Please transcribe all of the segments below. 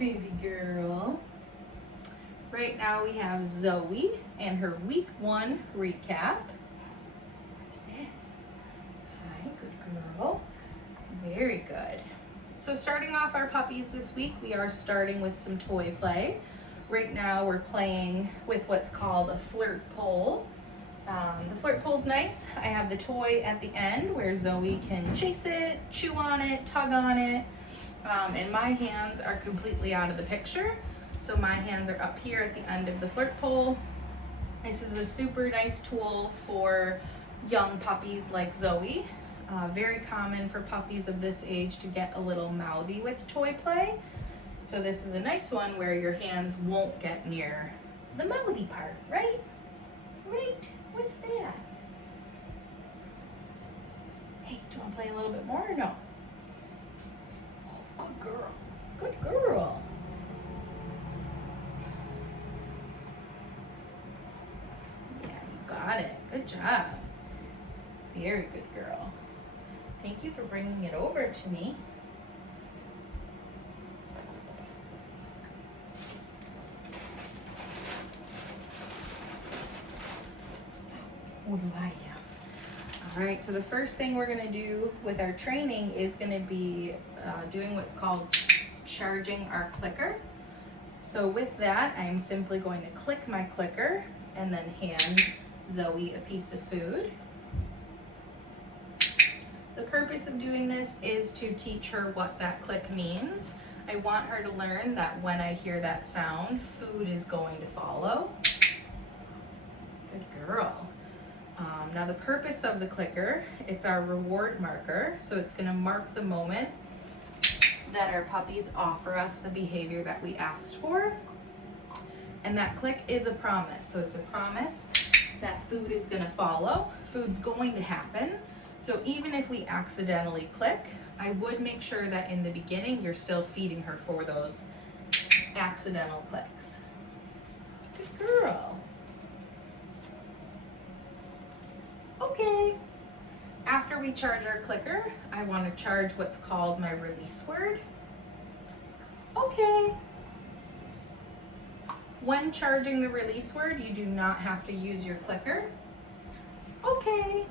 baby girl. Right now we have Zoey and her week 1 recap. What's this? Hi, good girl. Very good. So starting off our puppies this week, we are starting with some toy play. Right now we're playing with what's called a flirt pole. The flirt pole's nice. I have the toy at the end where Zoey can chase it, chew on it, tug on it. And my hands are completely out of the picture. So my hands are up here at the end of the flirt pole. This is a super nice tool for young puppies like Zoey. Very common for puppies of this age to get a little mouthy with toy play. So this is a nice one where your hands won't get near the mouthy part, right? Right? What's that? Hey, do you want to play a little bit more or no? Oh, good girl. Good girl. Yeah, you got it. Good job. Very good girl. Thank you for bringing it over to me. All right, so the first thing we're gonna do with our training is gonna be doing what's called charging our clicker. So with that, I'm simply going to click my clicker and then hand Zoey a piece of food. The purpose of doing this is to teach her what that click means. I want her to learn that when I hear that sound, food is going to follow. Good girl. Now the purpose of the clicker, it's our reward marker. So it's gonna mark the moment that our puppies offer us the behavior that we asked for. And that click is a promise. So it's a promise that food is gonna follow, food's going to happen. So even if we accidentally click, I would make sure that in the beginning, you're still feeding her for those accidental clicks. Good girl. Okay. After we charge our clicker, I want to charge what's called my release word. Okay. When charging the release word, you do not have to use your clicker. Okay.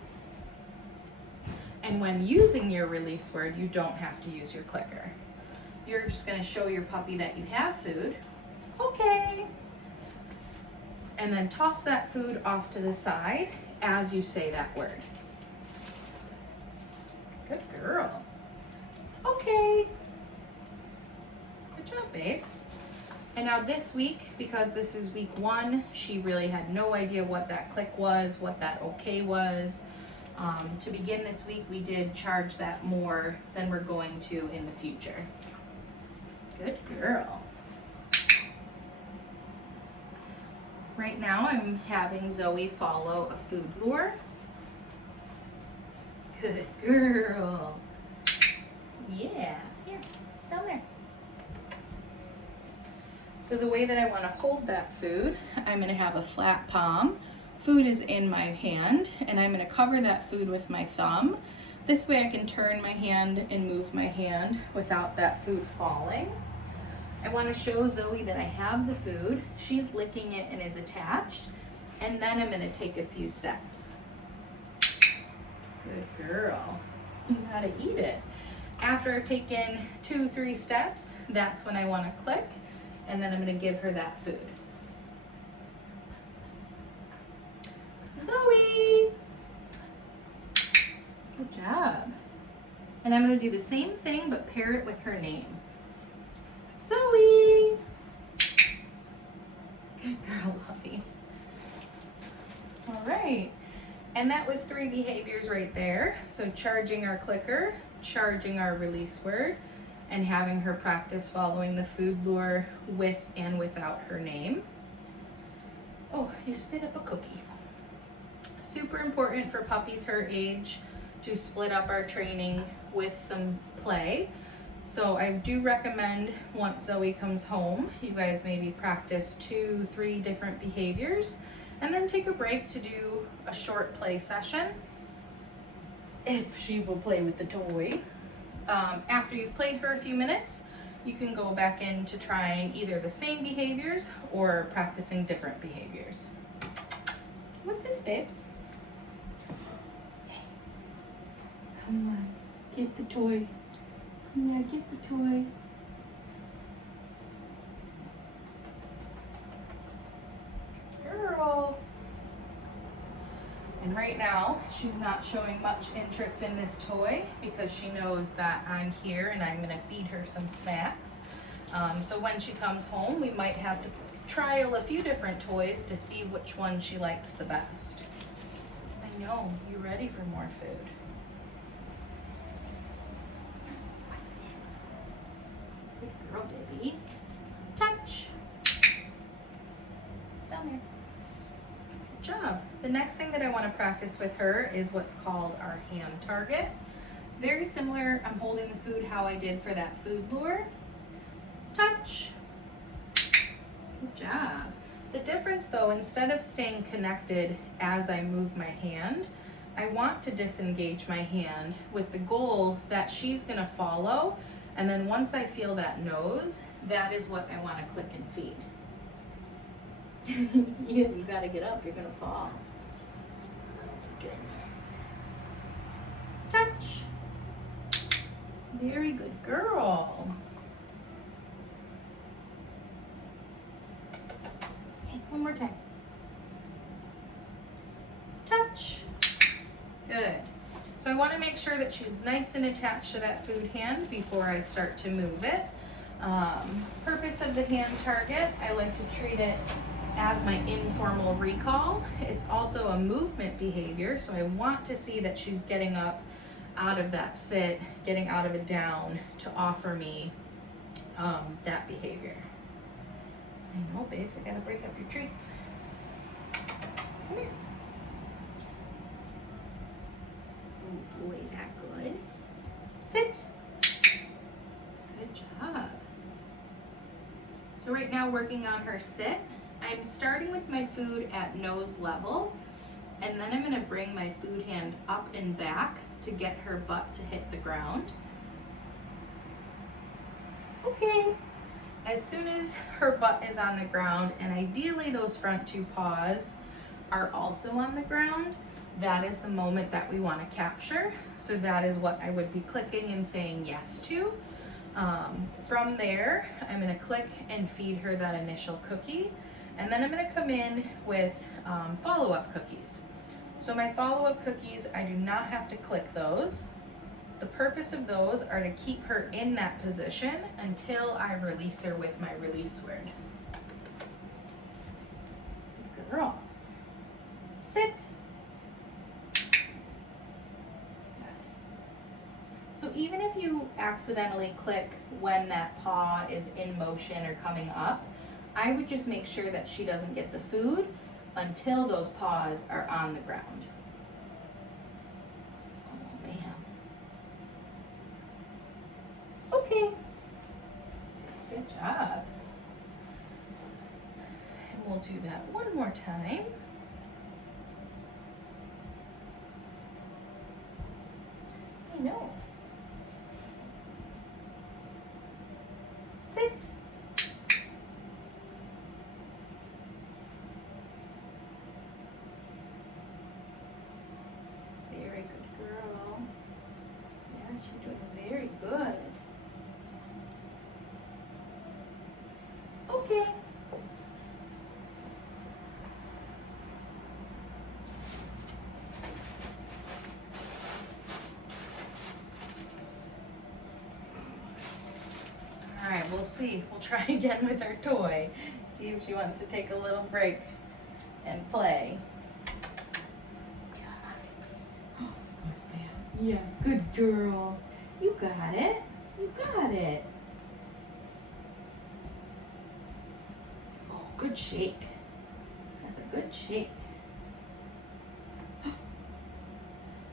And when using your release word, you don't have to use your clicker. You're just going to show your puppy that you have food. Okay. And then toss that food off to the side as you say that word. Good girl. Okay. Good job, babe. And now this week, because this is week 1, she really had no idea what that click was, what that okay was. To begin this week, we did charge that more than we're going to in the future. Good girl. Right now, I'm having Zoey follow a food lure. Good girl. Yeah, here, down there. So the way that I want to hold that food, I'm going to have a flat palm. Food is in my hand, and I'm going to cover that food with my thumb. This way I can turn my hand and move my hand without that food falling. I want to show Zoey that I have the food. She's licking it and is attached. And then I'm going to take a few steps. Good girl. You got to eat it. After I've taken 2-3 steps, that's when I want to click. And then I'm going to give her that food. Zoey! Good job. And I'm going to do the same thing, but pair it with her name. Zoey! Good girl, Luffy. All right. And that was 3 behaviors right there. So charging our clicker, charging our release word, and having her practice following the food lure with and without her name. Oh, you spit up a cookie. Super important for puppies her age to split up our training with some play. So I do recommend once Zoey comes home, you guys maybe practice 2-3 different behaviors and then take a break to do a short play session if she will play with the toy. After you've played for a few minutes, you can go back into trying either the same behaviors or practicing different behaviors. What's this, babes? Come on, get the toy. Yeah, get the toy. Girl. And right now, she's not showing much interest in this toy because she knows that I'm here and I'm gonna feed her some snacks. So when she comes home, we might have to trial a few different toys to see which one she likes the best. I know, you ready for more food? What's this? Good girl, baby. Touch. Down here. Good job. The next thing that I want to practice with her is what's called our hand target. Very similar, I'm holding the food how I did for that food lure. Touch. Good job. The difference though, instead of staying connected as I move my hand, I want to disengage my hand with the goal that she's gonna follow, and then once I feel that nose, that is what I want to click and feed. You gotta get up, you're gonna fall. Goodness. Touch. Very good girl. Okay, one more time. Touch. Good. So I want to make sure that she's nice and attached to that food hand before I start to move it. Purpose of the hand target, I like to treat it as my informal recall. It's also a movement behavior, so I want to see that she's getting up out of that sit, getting out of it down to offer me that behavior. I know, babes, I gotta break up your treats. Come here. Oh boy, is that good? Sit. Good job. So right now, working on her sit, I'm starting with my food at nose level, and then I'm gonna bring my food hand up and back to get her butt to hit the ground. Okay. As soon as her butt is on the ground, and ideally those front two paws are also on the ground, that is the moment that we want to capture. So that is what I would be clicking and saying yes to. From there, I'm going to click and feed her that initial cookie, and then I'm going to come in with follow-up cookies. So my follow-up cookies, I do not have to click those. The purpose of those are to keep her in that position until I release her with my release word. Good girl. Sit. So even if you accidentally click when that paw is in motion or coming up, I would just make sure that she doesn't get the food until those paws are on the ground. Oh man. Okay. Good job. And we'll do that one more time. I know. Sit. Very good girl. Yes, you're doing very good. Okay. All right, we'll see. We'll try again with our toy. See if she wants to take a little break and play. What's that? Yeah, good girl. You got it. You got it. Oh, good shake. That's a good shake.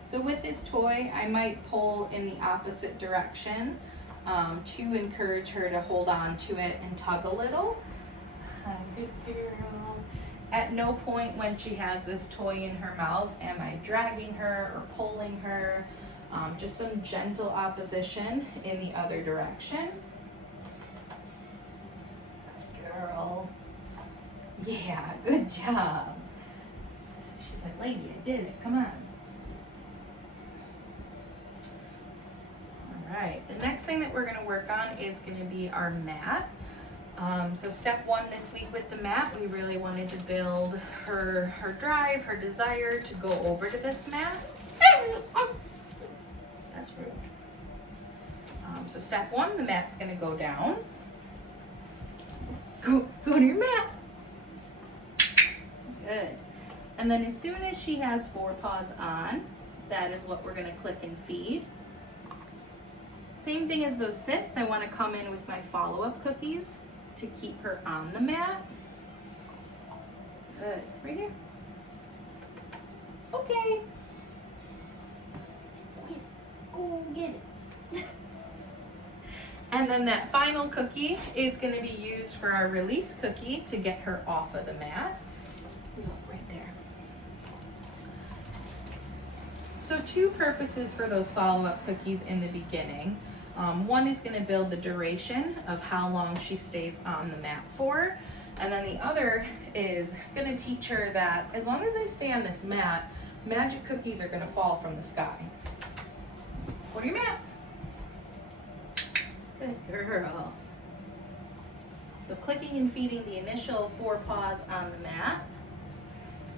So with this toy, I might pull in the opposite direction to encourage her to hold on to it and tug a little. Good girl. At no point when she has this toy in her mouth am I dragging her or pulling her. Just some gentle opposition in the other direction. Yeah, good job. She's like, lady, I did it. Come on. All right. The next thing that we're going to work on is going to be our mat. So step one this week with the mat, we really wanted to build her drive, her desire to go over to this mat. That's rude. So step one, the mat's going to go down. Go to your mat. Good. And then as soon as she has forepaws on, that is what we're going to click and feed. Same thing as those sits, I want to come in with my follow-up cookies to keep her on the mat. Good. Right here. Okay. Go get it. And then that final cookie is going to be used for our release cookie to get her off of the mat. Look right there. So two purposes for those follow-up cookies in the beginning. One is going to build the duration of how long she stays on the mat for. And then the other is going to teach her that as long as I stay on this mat, magic cookies are going to fall from the sky. Go to your mat. Good girl. So clicking and feeding the initial forepaws on the mat,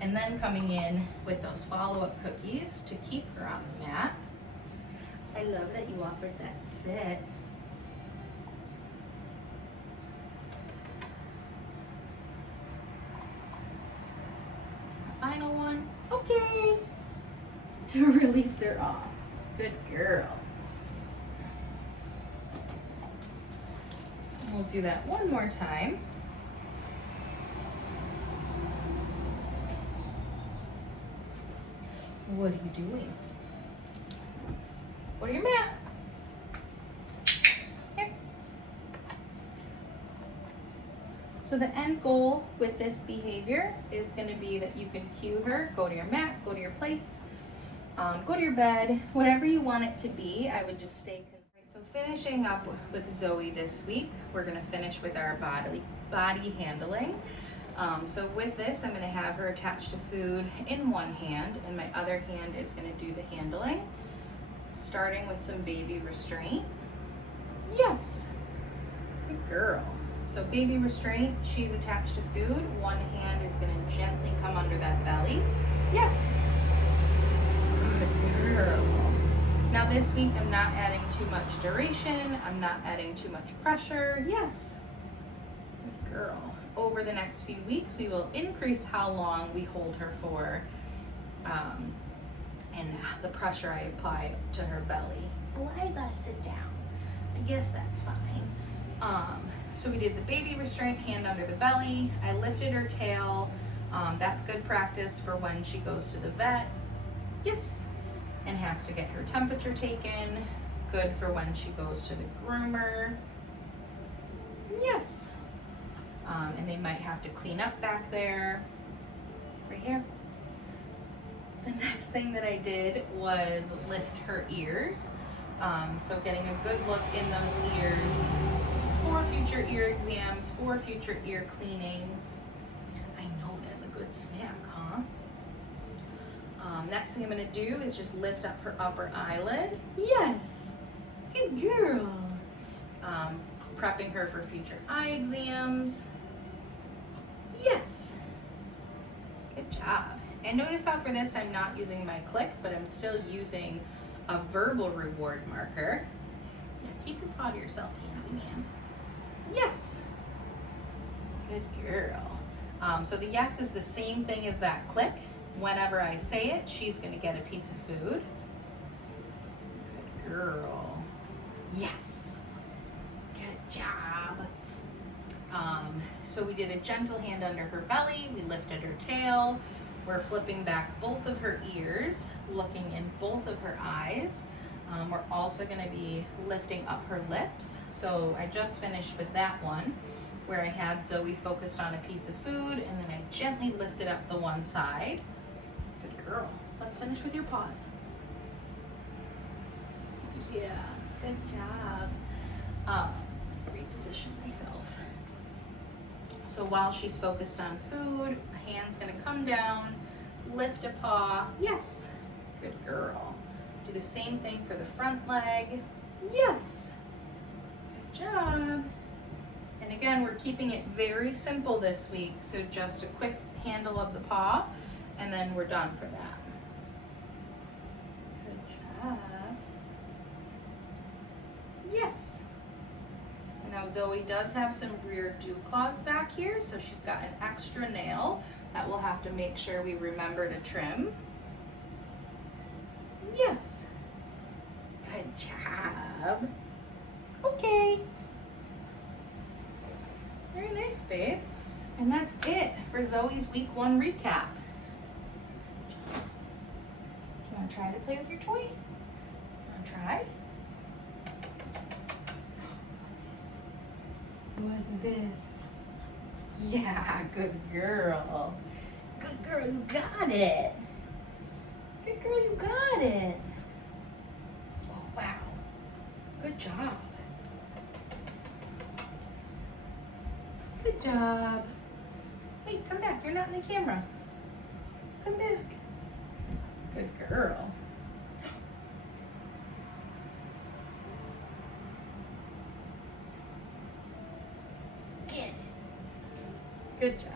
and then coming in with those follow-up cookies to keep her on the mat. I love that you offered that sit. Final one, okay, to release her off. Good girl. We'll do that one more time. What are you doing? Go to your mat. Here. So the end goal with this behavior is going to be that you can cue her, go to your mat, go to your place, go to your bed, whatever you want it to be. I would just stay consistent. So finishing up with Zoey this week, we're going to finish with our body handling. So with this, I'm going to have her attached to food in one hand, and my other hand is going to do the handling, starting with some baby restraint. Yes, good girl. So baby restraint, she's attached to food. One hand is going to gently come under that belly. Yes, good girl. Now this week, I'm not adding too much duration. I'm not adding too much pressure. Yes, good girl. Over the next few weeks, we will increase how long we hold her for and the pressure I apply to her belly. Oh, I gotta sit down. I guess that's fine. So we did the baby restraint, hand under the belly. I lifted her tail. That's good practice for when she goes to the vet. Yes. And has to get her temperature taken. Good for when she goes to the groomer. Yes. And they might have to clean up back there. Right here. The next thing that I did was lift her ears. So getting a good look in those ears for future ear exams, for future ear cleanings. I know it as a good smack, huh? Next thing I'm going to do is just lift up her upper eyelid. Yes, good girl. Prepping her for future eye exams. Yes, good job. And notice how for this I'm not using my click, but I'm still using a verbal reward marker. Yeah, keep your paw to yourself, handsy man. Yes, good girl. So the yes is the same thing as that click. Whenever I say it, she's gonna get a piece of food. Good girl. Yes. Good job. So we did a gentle hand under her belly. We lifted her tail. We're flipping back both of her ears, looking in both of her eyes. We're also gonna be lifting up her lips. So I just finished with that one, where I had Zoey focused on a piece of food, and then I gently lifted up the one side. Good girl. Let's finish with your paws. Yeah, good job. Reposition myself. So So while she's focused on food, a hand's gonna come down, lift a paw. Yes, good girl. Do the same thing for the front leg. Yes, good job. And again, we're keeping it very simple this week. So just a quick handle of the paw, and then we're done for that. Good job. Yes. And now Zoe does have some rear dew claws back here, so she's got an extra nail that we'll have to make sure we remember to trim. Yes. Good job. Okay. Very nice, babe. And that's it for Zoe's week 1 recap. Do you want to try to play with your toy? Want to try? What's this? Yeah, good girl. Good girl, you got it. Good girl, you got it. Oh, wow. Good job. Good job. Wait, come back. You're not in the camera. Come back. Good girl. Get it. Good job.